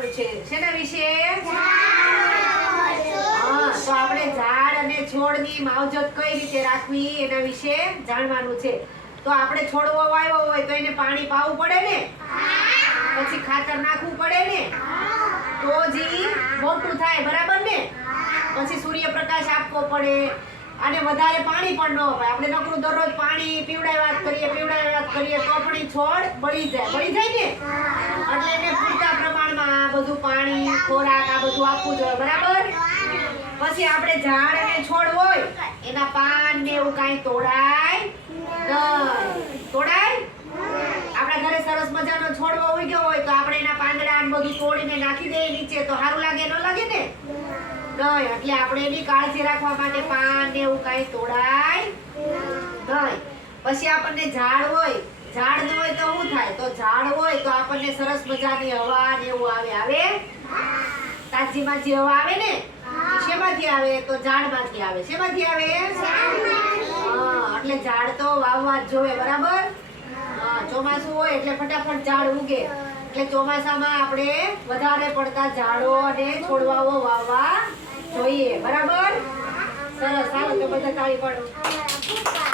જાણવાનું છે. શેના વિશે? તો આપણે ઝાડ અને છોડની માવજત કઈ રીતે રાખવી એના વિશે જાણવાનું છે. તો આપણે છોડવો વાવ્યો હોય તો એને પાણી પાવું પડે ને? પછી ખાતર નાખવું પડે ને? તો જી મોટું થાય બરાબર ને? પછી સૂર્યપ્રકાશ આપવો પડે. અને વધારે પાણી પણ ન અપાય. આપણે નકરું દરરોજ પાણી પીવડાય વાત કરીએ પીવડાય વાત કરીએ તો પણ છોડ બળી જાય. બળી જાય ને એટલે એને પૂરતા પ્રમાણમાં આ બધું પાણી ખોરાક આ બધું આપવું જોઈએ, બરાબર? પછી આપણે ઝાડ અને છોડ હોય, એના પાન ને એવું કાંઈ તોડાય તોડાય? આપણા ઘરે સરસ મજાનો છોડવો ઉગ્યો હોય, તો આપણે એના પાંદડા ને બધું તોડીને નાખી દઈએ નીચે, તો સારું લાગે, ન લાગે ને? નહીં, એટલે આપણે એની કાળજી રાખવા માટે પાન ને એવું કાંઈ તોડાય નહીં. પછી આપણને ઝાડ હોય ઝાડ હોય તો શું થાય? તો ઝાડ હોય તો આપણને સરસ મજાની હવા ને એવું આવે આવે. તાજીમાંથી હવા આવે ને? શેમાંથી આવે? તો ઝાડમાંથી આવે. શેમાંથી આવે? હા એટલે ઝાડ તો વાવવા જ જોવે બરાબર? હા. ચોમાસું હોય એટલે ફટાફટ ઝાડ ઉગે. એટલે ચોમાસામાં આપણે વધારે પડતા ઝાડો અને છોડવાઓ વાવવા જોઈએ બરાબર? સરસ સારું તો બધા તાળી પાડો.